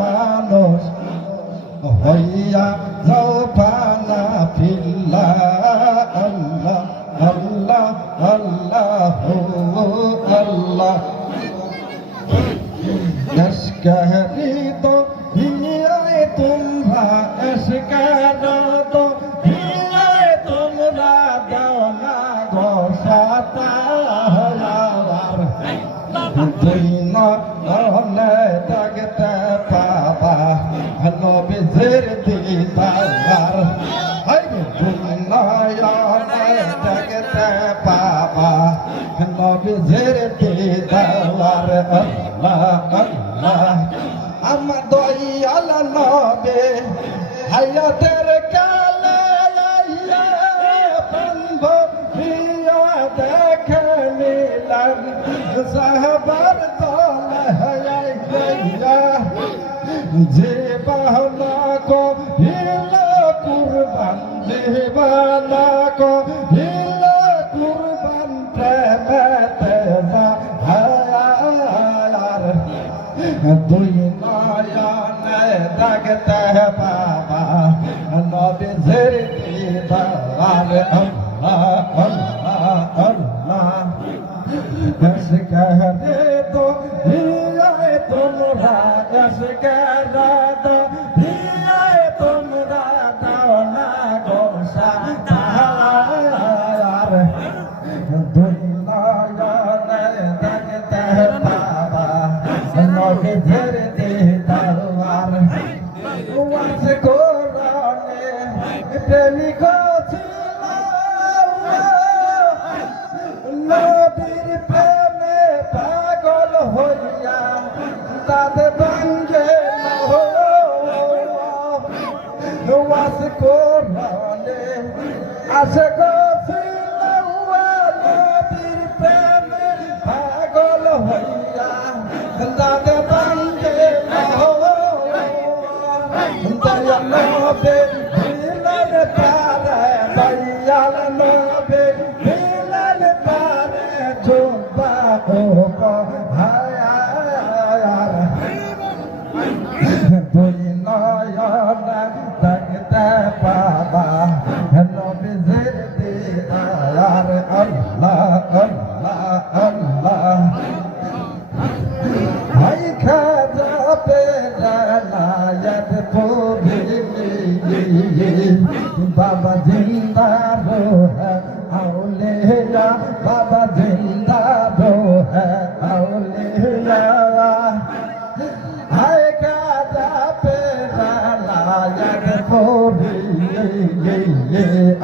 মানুষ হইয়া যাও পানা ফিল্লা আল্লাহ আল্লাহ আল্লাহ আল্লাহ এসকারি তো হিয়ায় তোমরা এসকারা তো হিয়ায় তোমরা দাও না গোসাতা দুই নলে দেখতে পাবা নবীর দিদার দুই নলে দেখতে পাবা নবীর দিদার আল্লাহ আল্লাহ আমার দয়াল নবী হায়াতের কালে দেখে নিলাম সাহাবার জীবানা কো হিল কুরবান জীবানা কো হিল কুরবান প্রেমেতে হায়ার দুই নয়নে দেখতে বাবা নবীর দিদার আল্লাহ আল্লাহ আল্লাহ এসকারে তো হিয়ায় তোমরা এসকারা তো হিয়ায় তোমরা দাও না গোসা তার দুই নয়নে দেখতে বাবা নবীর দিদার ওয়াজ কোরআনে প্রেমিক নবীর প্রেমে পাগল হইয়া দাঁত ভাঙ্গে ওয়াজ কোরআনে আসে গছিল নবীর প্রেমে পাগল হইয়া দাঁত ভাঙ্গে দয়াল নবী মিলন পারে দয়াল নবী মিলন পারে জোবা ও হায়ার দুই নয়ন দেখতে পাবা নবীর দিদার আল্লাহ আল্লাহ আল্লাহ হাই খাজা পেলায়াত পড়ি বাবা জিন্দা রোহা আউলিয়া বাবা জিন্দা রোহা আউলিয়া হাই খাজা পেলায়াত পড়ি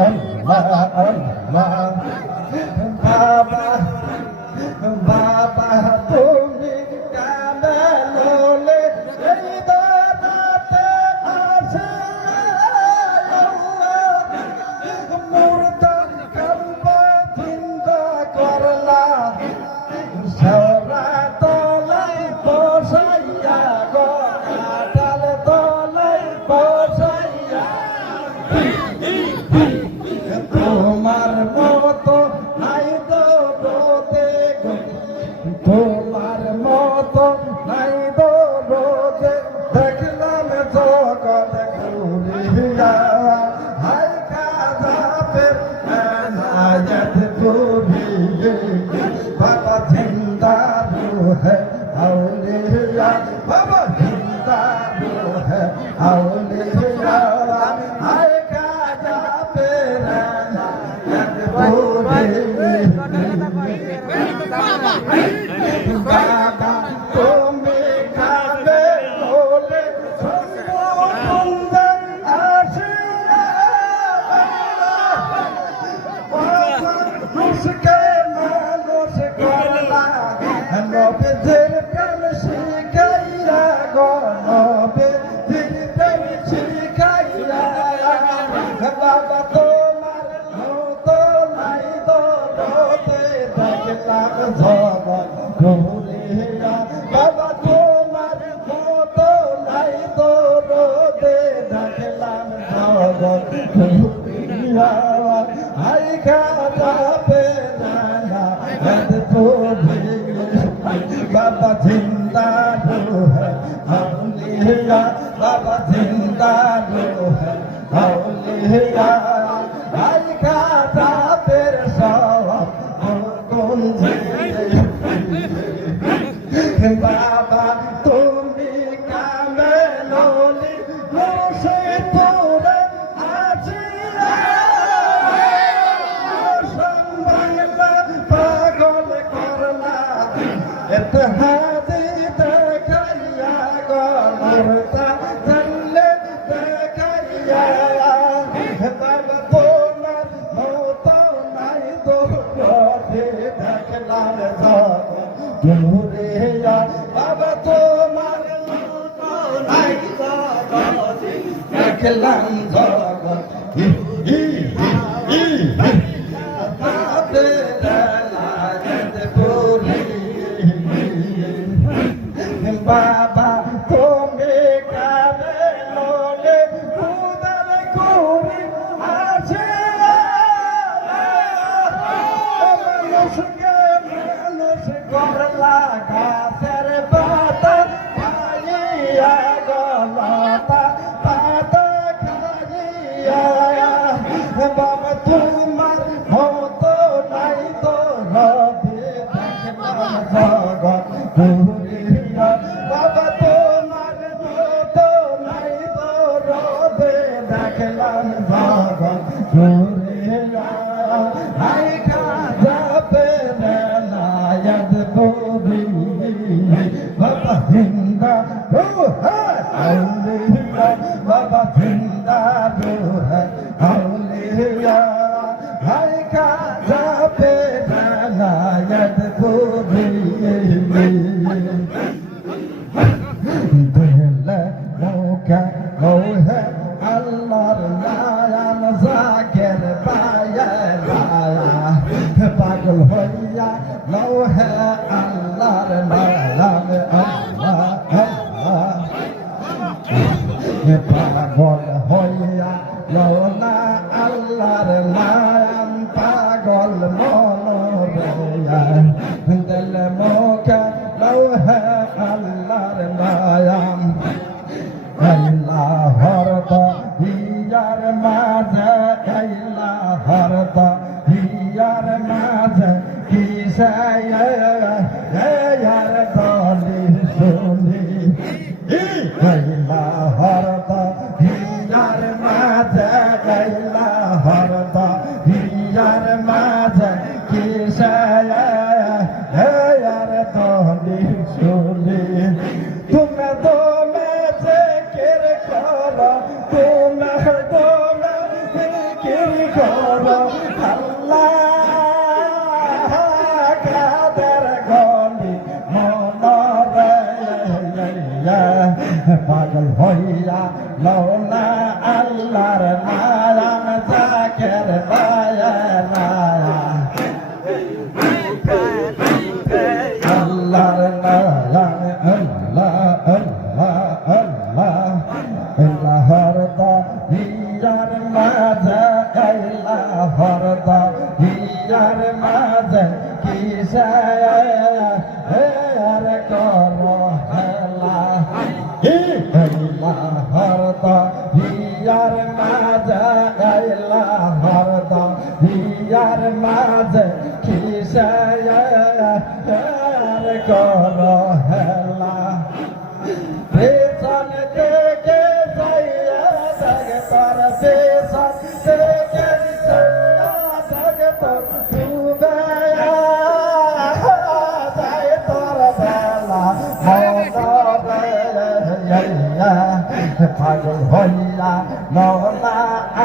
আল্লাহ আল্লাহ বাবা বাবা তুমি কামলে এই দানাতে আছে মুর্দা কালবা জিন্দা করলা সওরা তলাই বসাইয়া গো কাটাল তলাই বসাইয়া তোমার মতো নাই তো রোদে তোমার মতো নাই তো রোদে দেখলাম জগৎ ঘুরিয়া হাই কাজা ফের আয়াত ঘুরিয়ে বাবা জিন্দা রোহে আউলিয়া বাবা জিন্দা রোহে আউলিয়া হাই কাজা ফের আয়াত ঘুরিয়ে বাবা তুমি কাবে বলে সুন্দর আসিয়া মুসকে মানুষ করলা নবীর প্রেম শিখাইয়া গো নবীর প্রেম শিখাইয়া বাবা তোমার মতো নাই দরদে দেখলাম জগৎ ঘুরিয়া বাবা তোমার মতো নাই দরদে দেখলাম জগৎ ঘুরিয়া হাই খাজা পেলায়া এত बाबा जिंदा रो है औलिया बाबा जिंदा रो है औलिया आज का तेर सवाब कौन बाबा তুমি কামেলি মোশে তোরে আজি সম্বাংলা পাগল করলা ইতিহাদি দেখাইয়া গলরতা চলে দেখাইয়া বাবা তোমার মত নাই তো পথে দেখলাম জগৎ বাবা তোমার মত নাই জগৎ দেখলাম জগৎ বাবা তুমি কাবে লোলে উদার করি আছে মানুষকে মানুষ করলা গাছের পাতা খাইয়া গলতা পাতা খাইয়া বাবা তোমার মতো নাই তো রবি দেখলাম জগৎ ঘুরিয়া বাবা তোমার মতো নাই তো রবি দেখলাম জগৎ ঘুরিয়া আই খাজা पे नायद बोरी बाबा जिंदा रो है औलिया बाबा जिंदा रो है औलिया हाय खाजा पे नायद बोरी दिल मौका हो है अल्लाह नाम जाकिर पाया पागल होया लो है अल्लाह नाम अल्लाह पागल होया लो ना अल्लाह नाम पागल मोनो रया दिल मोका लो है अल्लाह नाम अल्लाह हरदा यार माजा अल्लाह हरदा यार माजा किसाया यार दाली सोनी अल्लाह हरदा यार माजा अल्लाह हरदा यार माजा किसाया यार दाली सोनी तुम दो पागल होया लौला अल्लाह नाम जाकिर पाया अल्लाह नाम अल्लाह अल्लाह अल्लाह अल्लाह हरदा यार माजा अल्लाह हरदा यार माजा किसाया यार करो अल्लाह हरदा यार माजा अल्लाह हरदा यार माजा किसाया यार करो हला बेसन देके सैया जगतर बेसन देके सैया जगतर तू गया जाए तोर बेला पागल होया मौला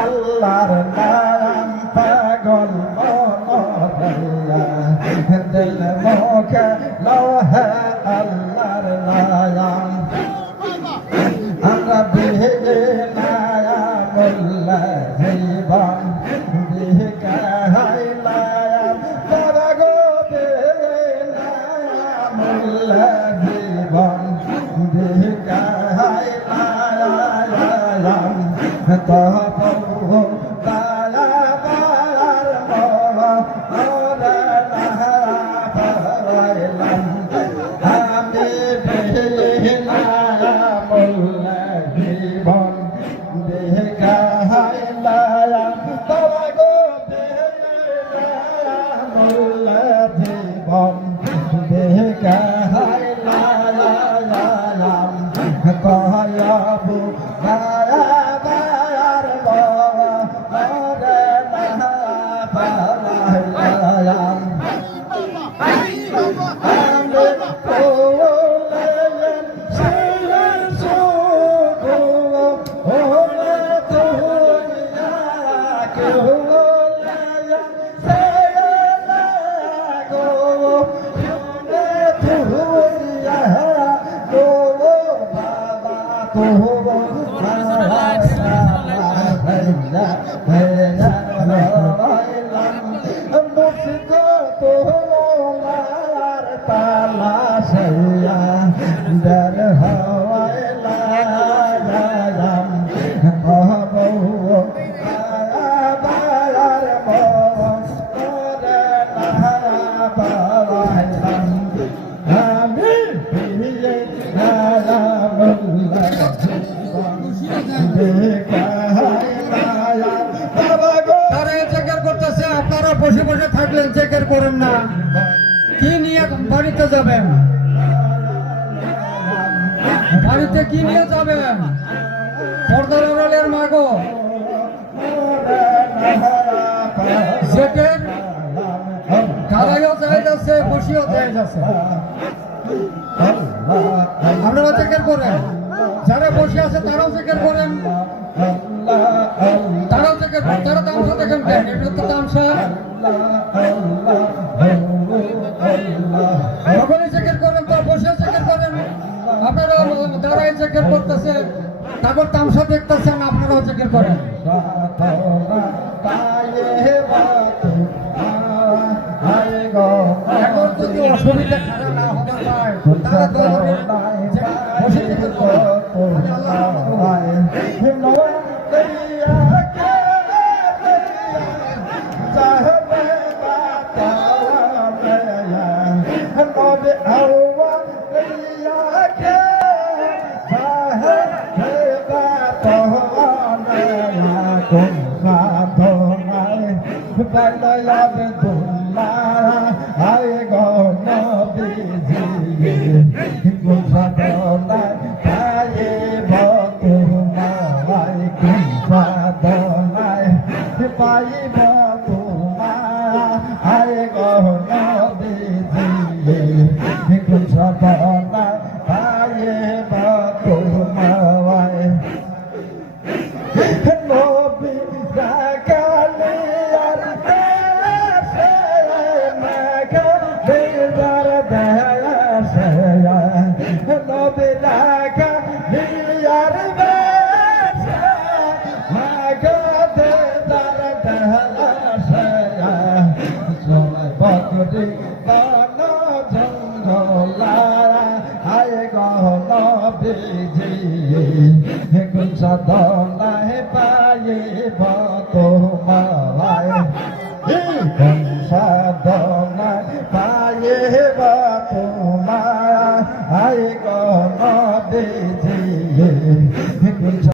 अल्लाहर नाम पागल मौला दिल मोका लो है अल्लाहर नाम আমরা বিহে নায়া মোল্লা জীবন বিহে হাইলায়া বাবা গো বিহে নায়া মোল্লা জীবন বিহে হাইলায়া তহবো তালা পার মোলা মোলা নাহা পারাইলাম আবু মায়া মায়ার বাবা রে না পালাম আমি কোলেন ছিলেন শুধু ওরে দুনিয়া কেউ در هوای لایم محبوب بایر موم بالایم آمین তারা চেকার করতেছে, আপনারা বসে বসে থাকলেন, চেকার করেন না। কি নিয়ে বাড়িতে যাবেন? বাড়িতে কি নিয়ে যাবেন? পর্দার আড়ালের মাগো চেকের দাঁড়াইও চাই যাচ্ছে, বসিও চাই যাচ্ছে। আপনারা চেকের করেন, যারা বসে আছে তারাও চেকের করেন, তারাও চেকের করেন। তারা তামসা দেখেন কেন? এটা তো তামসা। যখনই চেকের করেন তো বসে চেকের করেন। আপনারা দাঁড়াই চেকের করতেছে, তারপর তামসা দেখতেছেন, আপনারাও চেকের করেন। এখন যদি অসুবিধা খারাপ না হবার পায় তারা বসে চেকের করেন। সাধনায় পায়ে তোমায় সাধনায় পায়ে তোমায় আয় গণ